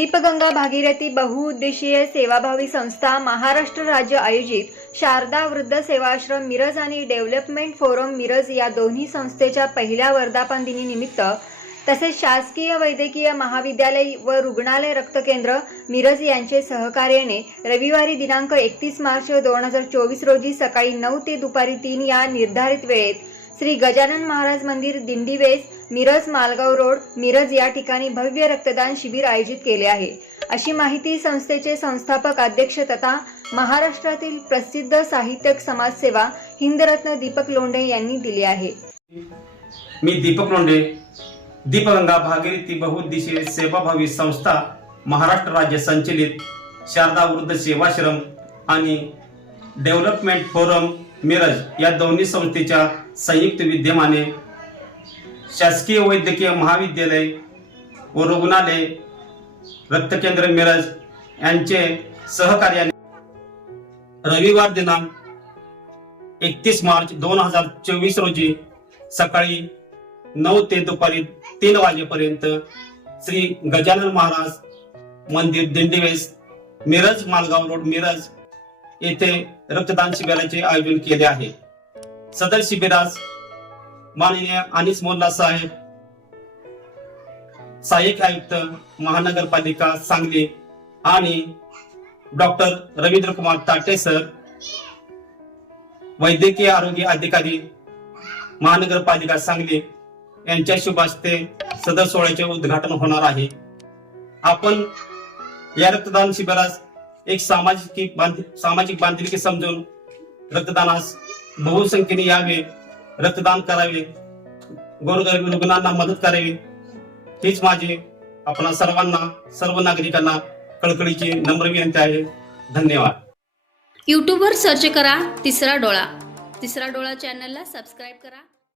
दीपगंगा भागीरथी बहुउद्देशीय सेवाभावी संस्था महाराष्ट्र राज्य आयोजित शारदा वृद्ध सेवाश्रम मिरज आणि डेव्हलपमेंट फोरम मिरज या दोन्ही संस्थेच्या पहिल्या वर्धापन दिनी निमित्त तसेच शासकीय वैद्यकीय महाविद्यालय व रुग्णालय रक्त केंद्र मिरज यांचे सहकार्याने रविवारी दिनांक एकतीस मार्च दोन हजार चोवीस रोजी सकाळी नऊ ते दुपारी तीन या निर्धारित वेळेत श्री गजानन महाराज मंदिर दिंडीवेस मिरज मालगाव रोड मिरज या ठिकाणी भव्य रक्तदान शिबिर आयोजित केले आहे. अशी माहिती संस्थेचे संस्थापक अध्यक्ष तथा महाराष्ट्रातील प्रसिद्ध साहित्यक समाजसेवा हिंदरत्न दीपक लोंढे यांनी दिली आहे. मी दीपक लोंढे दीपगंगा भागीरथी बहुउद्देशीय सेवाभावी संस्था महाराष्ट्र राज्य संचलित शारदा वृद्ध सेवाश्रम आणि डेव्हलपमेंट फोरम मिरज या दोन्ही संस्थेच्या संयुक्त विद्यमाने शासकीय वैद्यकीय महाविद्यालय व रुग्णालय रक्तकेंद्र मिरज यांचे सहकार्याने रविवार दिनांक एकतीस मार्च दोन हजार चोवीस रोजी सकाळी नऊ ते दुपारी तीन वाजेपर्यंत श्री गजानन महाराज मंदिर दिंडीवेस मिरज मालगाव रोड मिरज येथे रक्तदान शिबिराचे आयोजन केले आहे. सदर शिबिरास माननीय अनिस मोल्ला साहेब सहाय्यक आयुक्त महानगरपालिका सांगली आणि डॉक्टर रवींद्र कुमार ताटे सर वैद्यकीय आरोग्य अधिकारी महानगरपालिका सांगली यांच्या शुभ ते सदर सोहळ्याचे उद्घाटन होणार आहे. आपण या रक्तदान शिबिरास एक सामाजिक बांध सामाजिक बांधिलकी समजून रक्तदानास बहुसंख्येने यावे रक्तदान करावे. गोरगरीब रुग्णांना मदत करावी. हीच माझी आपण सर्वांना सर्व नागरिकांना कळकळीची नम्र विनंती आहे. धन्यवाद. यूट्यूबवर सर्च करा तिसरा डोळा. तिसरा डोळा चॅनलला सबस्क्राईब करा.